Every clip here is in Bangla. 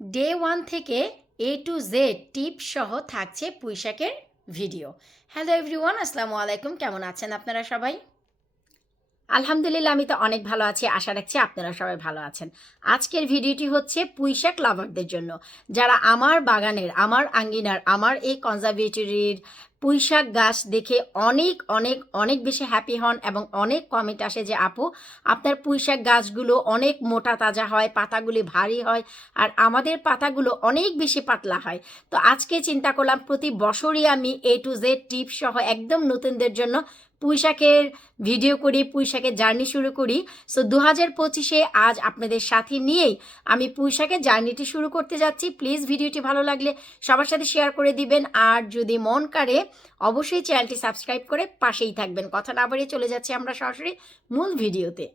ডে ওয়ান থেকে এ টু জেড টিপ সহ থাকছে পুঁইশাকের ভিডিও হ্যালো এভরিওয়ান আসসালামু আলাইকুম। কেমন আছেন আপনারা সবাই? আলহামদুলিল্লাহ, আমি তো অনেক ভালো আছি। আশা রাখছি আপনারা সবাই ভালো আছেন। আজকের ভিডিওটি হচ্ছে পুঁইশাক লাভারদের জন্য। যারা আমার বাগানের, আমার আঙ্গিনার, আমার এই কনজারভেটরির পুঁইশাক গাছ দেখে অনেক অনেক অনেক বেশি হ্যাপি হন এবং অনেক কমেন্ট আসে যে, আপু, আপনার পুঁইশাক গাছগুলো অনেক মোটা তাজা হয়, পাতাগুলি ভারী হয় আর আমাদের পাতাগুলো অনেক বেশি পাতলা হয়। তো আজকে চিন্তা করলাম, প্রতি বছরই আমি এ টু জেড টিপ সহ একদম নতুনদের জন্য পুঁইশাকের ভিডিও করি, পুঁইশাকের জার্নি শুরু করি। সো দু হাজার পঁচিশে আজ আপনাদের সাথে নিয়েই আমি পুঁইশাকের জার্নিটি শুরু করতে যাচ্ছি। প্লিজ ভিডিওটি ভালো লাগলে সবার সাথে শেয়ার করে দিবেন। আর যদি মন কারে অবশ্যই চ্যানেলটি সাবস্ক্রাইব করে পাশেই থাকবেন। কথা না বাড়িয়ে চলে যাচ্ছি আমরা সরাসরি মূল ভিডিওতে।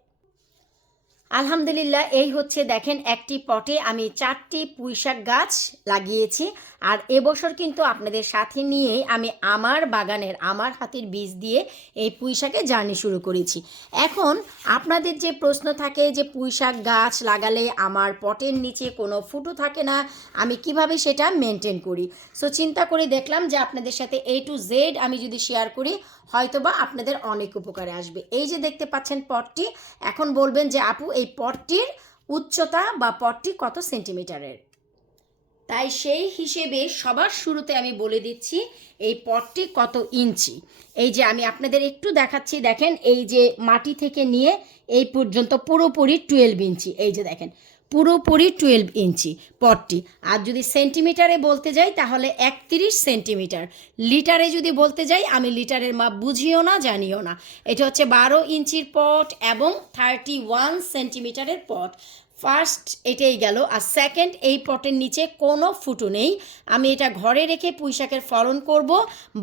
আলহামদুলিল্লাহ, এই হচ্ছে দেখেন একটি পটে আমি চারটি পুঁইশাক গাছ লাগিয়েছি। আর এবছর কিন্তু আপনাদের সাথে নিয়ে আমি আমার বাগানের, আমার হাতের বীজ দিয়ে এই পুঁইশাকের জার্নি শুরু করেছি। এখন আপনাদের যে প্রশ্ন থাকে যে পুঁইশাক গাছ লাগালে আমার পটের নিচে কোনো ফুটো থাকে না, আমি কীভাবে সেটা মেনটেন করি? সো চিন্তা করে দেখলাম যে আপনাদের সাথে এ টু জেড আমি যদি শেয়ার করি, হয়তোবা আপনাদের অনেক উপকারে আসবে। এই যে দেখতে পাচ্ছেন পটটি, এখন বলবেন যে আপু, এই পটটির উচ্চতা বা পটটি কত সেন্টিমিটারের? তাই সেই হিসেবে সবার শুরুতে আমি বলে দিচ্ছি, এই পটটি কত ইঞ্চি? এই যে আমি আপনাদের একটু দেখাচ্ছি, দেখেন এই যে মাটি থেকে নিয়ে এই পর্যন্ত পুরোপুরি টুয়েলভ ইঞ্চি। এই যে দেখেন পুরোপুরি টুয়েলভ ইঞ্চি পটটি। আর যদি সেন্টিমিটারে বলতে যাই, তাহলে একত্রিশ সেন্টিমিটার। লিটারে যদি বলতে যাই, আমি লিটারের মাপ বুঝিও না, জানিও না। এটা হচ্ছে বারো ইঞ্চির পট এবং থার্টি ওয়ান সেন্টিমিটারের পট। ফার্স্ট এটাই গেল। আর সেকেন্ড এই পটের নিচে কোনো ফুটো নেই। আমি এটা ঘরে রেখে পুঁইশাকের ফলন করব।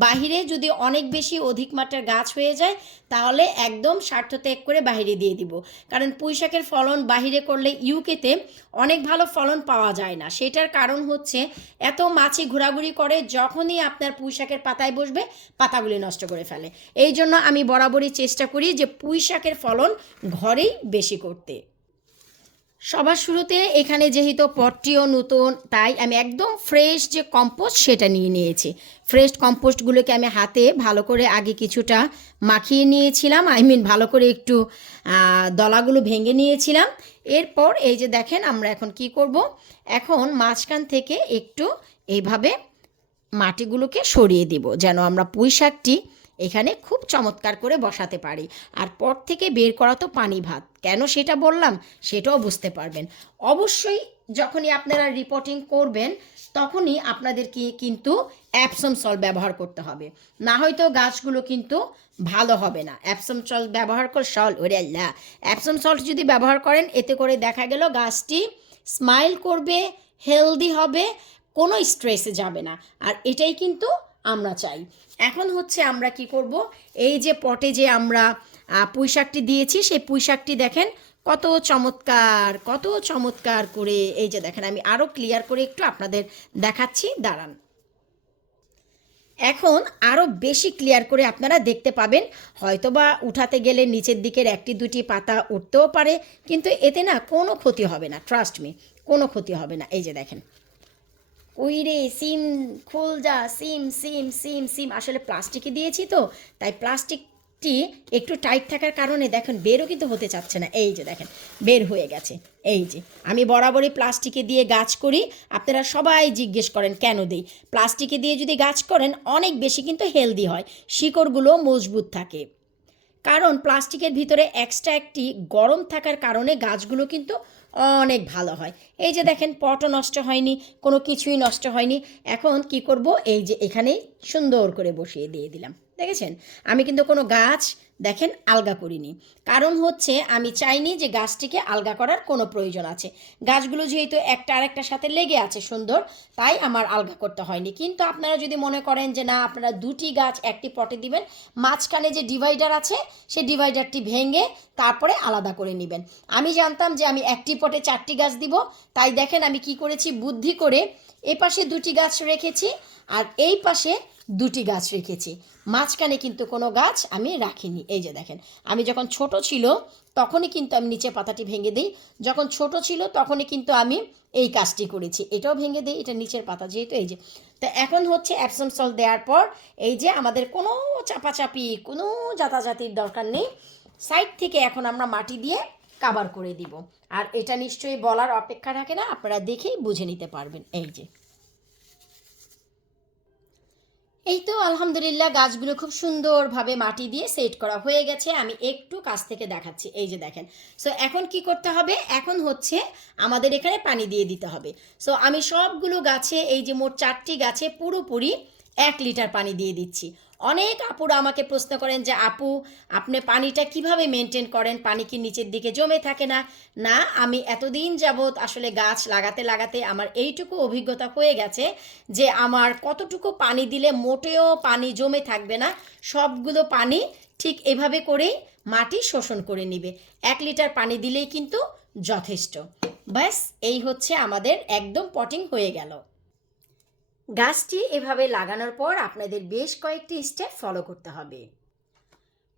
বাহিরে যদি অনেক বেশি অধিক মাত্রার গাছ হয়ে যায়, তাহলে একদম স্বার্থ ত্যাগ করে বাহিরে দিয়ে দিব। কারণ পুঁইশাকের ফলন বাহিরে করলে ইউকেতে অনেক ভালো ফলন পাওয়া যায় না। সেটার কারণ হচ্ছে এত মাছি ঘোরাঘুরি করে, যখনই আপনার পুঁইশাকের পাতায় বসবে, পাতাগুলি নষ্ট করে ফেলে। এই জন্য আমি বরাবরই চেষ্টা করি যে পুঁইশাকের ফলন ঘরেই বেশি করতে। সবার শুরুতে এখানে যেহেতু পটটিও নতুন, তাই আমি একদম ফ্রেশ যে কম্পোস্ট সেটা নিয়ে নিয়েছি। ফ্রেশ কম্পোস্টগুলোকে আমি হাতে ভালো করে আগে কিছুটা মাখিয়ে নিয়েছিলাম আই মিন ভালো করে একটু দলাগুলো ভেঙে নিয়েছিলাম। এরপর এই যে দেখেন আমরা এখন কি করব? এখন মাঝখান থেকে একটু এইভাবে মাটিগুলোকে সরিয়ে দিব, যেন আমরা পুঁই শাকটি এখানে খুব চমৎকার করে বসাতে পারি। আর পর থেকে বের করা তো পানি ভাত। কেন সেটা বললাম? সেটাও বুঝতে পারবেন। অবশ্যই যখনই আপনারা রিপোর্টিং করবেন, তখনই আপনাদেরকে কিন্তু অ্যাপসম সল ব্যবহার করতে হবে। না হয়তো গাছগুলো কিন্তু ভালো হবে না। অ্যাপসম সল ব্যবহার করে সল ওরে আল্লাহ! অ্যাপসম সল্ট যদি ব্যবহার করেন, এতে করে দেখা গেল গাছটি স্মাইল করবে হেলদি হবে, কোনো স্ট্রেসে যাবে না। আর এটাই কিন্তু আমরা চাই। এখন হচ্ছে আমরা কি করব? এই যে পটে যে আমরা পুঁই শাকটি দিয়েছি, সেই পুঁই শাকটি দেখেন কত চমৎকার কত চমৎকার করে, এই যে দেখেন আমি আরও ক্লিয়ার করে একটু আপনাদের দেখাচ্ছি, দাঁড়ান। এখন আরও বেশি ক্লিয়ার করে আপনারা দেখতে পাবেন, হয়তোবা উঠাতে গেলে নিচের দিকের একটি দুটি পাতা উঠতেও পারে, কিন্তু এতে না কোনো ক্ষতি হবে না ট্রাস্ট মি কোনো ক্ষতি হবে না, এই যে দেখেন। ওই রে সিম খোল যা সিম সিম সিম সিম। আসলে প্লাস্টিকে দিয়েছি তো, তাই প্লাস্টিকটি একটু টাইট থাকার কারণে দেখেন বেরও কিন্তু হতে চাচ্ছে না। এই যে দেখেন, বের হয়ে গেছে। এই যে, আমি বরাবরই প্লাস্টিকে দিয়ে গাছ করি। আপনারা সবাই জিজ্ঞেস করেন, কেন দিই? প্লাস্টিকে দিয়ে যদি গাছ করেন, অনেক বেশি কিন্তু হেলদি হয়, শিকড়গুলো মজবুত থাকে। কারণ প্লাস্টিকের ভিতরে এক্সট্রা একটি গরম থাকার কারণে গাছগুলো কিন্তু অনেক ভালো হয়। এই যে দেখেন, পটও নষ্ট হয়নি, কোনো কিছুই নষ্ট হয়নি। এখন কি করব? এই যে এখানেই সুন্দর করে বসিয়ে দিয়ে দিলাম। দেখেছেন? আমি কিন্তু কোনো গাছ, দেখেন, আলগা করিনি। কারণ হচ্ছে, আমি চাইনি যে গাছটিকে আলগা করার কোনো প্রয়োজন আছে। গাছগুলো যেহেতু একটা আরেকটার সাথে লেগে আছে সুন্দর, তাই আমার আলগা করতে হয়নি। কিন্তু আপনারা যদি মনে করেন যে, না, আপনারা দুটি গাছ একটি পটে দিবেন, মাঝখানে যে ডিভাইডার আছে সেই ডিভাইডারটি ভেঙে তারপরে আলাদা করে নেবেন। আমি জানতাম যে, আমি একটি পটে চারটি গাছ দিব, তাই দেখেন আমি কি করেছি, বুদ্ধি করে এ পাশে দুটি গাছ রেখেছি, আর এই পাশে দুটি গাছ রেখেছি। মাঝখানে কিন্তু কোনো গাছ আমি রাখিনি। এই যে দেখেন, আমি যখন ছোট ছিল তখনই কিন্তু আমি নিচে পাতাটি ভেঙে দিই। যখন ছোট ছিল তখনই কিন্তু আমি এই কাজটি করেছি। এটাও ভেঙে দিই, এটা নিচের পাতা যেহেতু এই যে। তো এখন হচ্ছে অ্যাপসম সল দেওয়ার পর এই যে আমাদের কোনো চাপাচাপি, কোনো জাতাজাতির দরকার নেই। সাইড থেকে এখন আমরা মাটি দিয়ে কাবার করে দিব। আর এটা নিশ্চয়ই বলার অপেক্ষা রাখে না, আপনারা দেখেই বুঝে নিতে পারবেন। এই যে। এই তো আলহামদুলিল্লাহ গাছগুলো খুব সুন্দরভাবে মাটি দিয়ে সেট করা হয়ে গেছে। আমি একটু কাছ থেকে দেখাচ্ছি। এই যে দেখেন। সো এখন কি করতে হবে? এখন হচ্ছে আমাদের এখানে পানি দিয়ে দিতে হবে। সো আমি সবগুলো গাছে, এই যে মোট চারটি গাছে পুরোপুরি এক লিটার পানি দিয়ে দিচ্ছি। অনেক আপুরা আমাকে প্রশ্ন করেন যে, আপু, আপনি পানিটা কীভাবে মেনটেন করেন? পানি কি নিচের দিকে জমে থাকে না? না, আমি এতদিন যাবৎ আসলে গাছ লাগাতে লাগাতে আমার এইটুকু অভিজ্ঞতা হয়ে গেছে যে, আমার কতটুকু পানি দিলে মোটেও পানি জমে থাকবে না, সবগুলো পানি ঠিক এভাবে করেই মাটি শোষণ করে নিবে। এক লিটার পানি দিলেই কিন্তু যথেষ্ট। ব্যাস, এই হচ্ছে আমাদের একদম পটিং হয়ে গেল। গাছটি এভাবে লাগানোর পর আপনাদের বেশ কয়েকটি স্টেপ ফলো করতে হবে।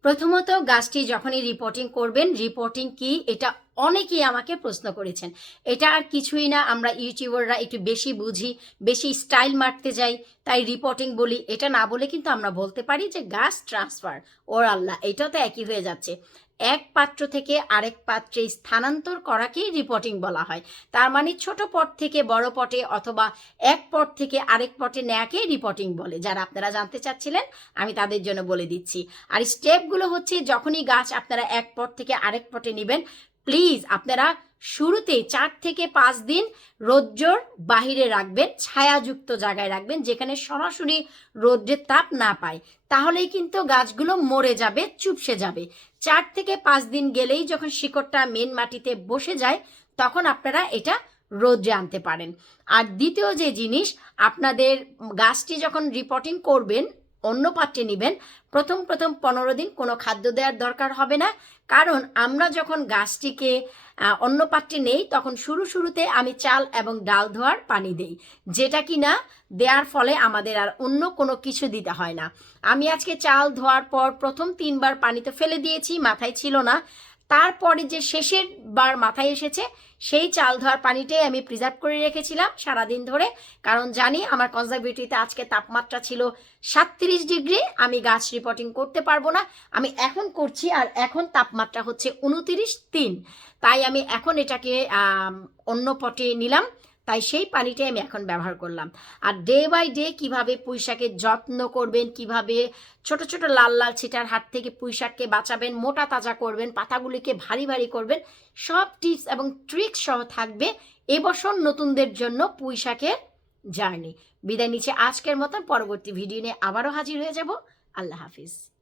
প্রথমত গাছটি যখনই রিপোর্টিং করবেন রিপোর্টিং কি? এটা অনেকেই আমাকে প্রশ্ন করেছেন, এটা আর কিছুই না, আমরা ইউটিউবাররা একটু বেশি বুঝি, বেশি স্টাইল মারতে যাই, তাই রিপোর্টিং বলি, এটা না বলে কিন্তু আমরা বলতে পারি যে গাছ ট্রান্সফার ওর আল্লাহ, এটাও তো একই হয়ে যাচ্ছে। এক পাত্র থেকে আরেক পাত্রে স্থানান্তর করাকেই রিপোর্টিং বলা হয়, তার মানে ছোট পট থেকে বড় পটে অথবা এক পট থেকে আরেক পটে নেয়াকে রিপোর্টিং বলে, যারা আপনারা জানতে চাচ্ছিলেন, আমি তাদের জন্য বলে দিচ্ছি। আর স্টেপগুলো হচ্ছে, যখনই গাছ আপনারা এক পট থেকে আরেক পটে নেবেন প্লিজ আপনারা শুরুতে চার থেকে পাঁচ দিন রোদ্জোর বাহিরে রাখবেন, ছায়াযুক্ত জায়গায় রাখবেন, যেখানে সরাসরি রৌদ্রের তাপ না পায়। তাহলেই কিন্তু গাছগুলো মরে যাবে, চুপসে যাবে। চার থেকে পাঁচ দিন গেলেই যখন শিকড়টা মেন মাটিতে বসে যায়, তখন আপনারা এটা রোদ্রে আনতে পারেন। আর দ্বিতীয় যে জিনিস, আপনাদের গাছটি যখন রিপোর্টিং করবেন অন্য পাত্রে নেবেন। প্রথম প্রথম পনেরো দিন কোনো খাদ্য দেওয়ার দরকার হবে না। কারণ আমরা যখন গাছটিকে অন্য পাত্রে নেই, তখন শুরু, শুরুতে আমি চাল এবং ডাল ধোয়ার পানি দেই। যেটা কি না, দেওয়ার ফলে আমাদের আর অন্য কোনো কিছু দিতে হয় না। আমি আজকে চাল ধোয়ার পর প্রথম তিনবার পানি তো ফেলে দিয়েছি, মাথায় ছিল না। তারপরে যে শেষের বার মাথায় এসেছে, সেই চাল ধোয়ার পানিটাই আমি প্রিজার্ভ করে রেখেছিলাম সারাদিন ধরে। কারণ জানি আমার কনজারভেটরিতে আজকে তাপমাত্রা ছিল সাতত্রিশ ডিগ্রি, আমি গাছ রিপোর্টিং করতে পারব না। আমি এখন করছি আর এখন তাপমাত্রা হচ্ছে উনতিরিশ তিন। তাই আমি এখন এটাকে অন্য পটে নিলাম। তাই সেই পানিটাই আমি এখন ব্যবহার করলাম। আর ডে বাই ডে কীভাবে পুঁইশাকের যত্ন করবেন, কীভাবে ছোট ছোট লাল লাল ছিটার হাত থেকে পুঁইশাককে বাঁচাবেন, মোটা তাজা করবেন, পাতাগুলিকে ভারী ভারী করবেন, সব টিপস এবং ট্রিক্স সহ থাকবে এবছর নতুনদের জন্য পুঁইশাকের জার্নি বিদায় নিচ্ছে আজকের মতন, পরবর্তী ভিডিও নিয়ে আবারও হাজির হয়ে যাব। আল্লাহ হাফিজ।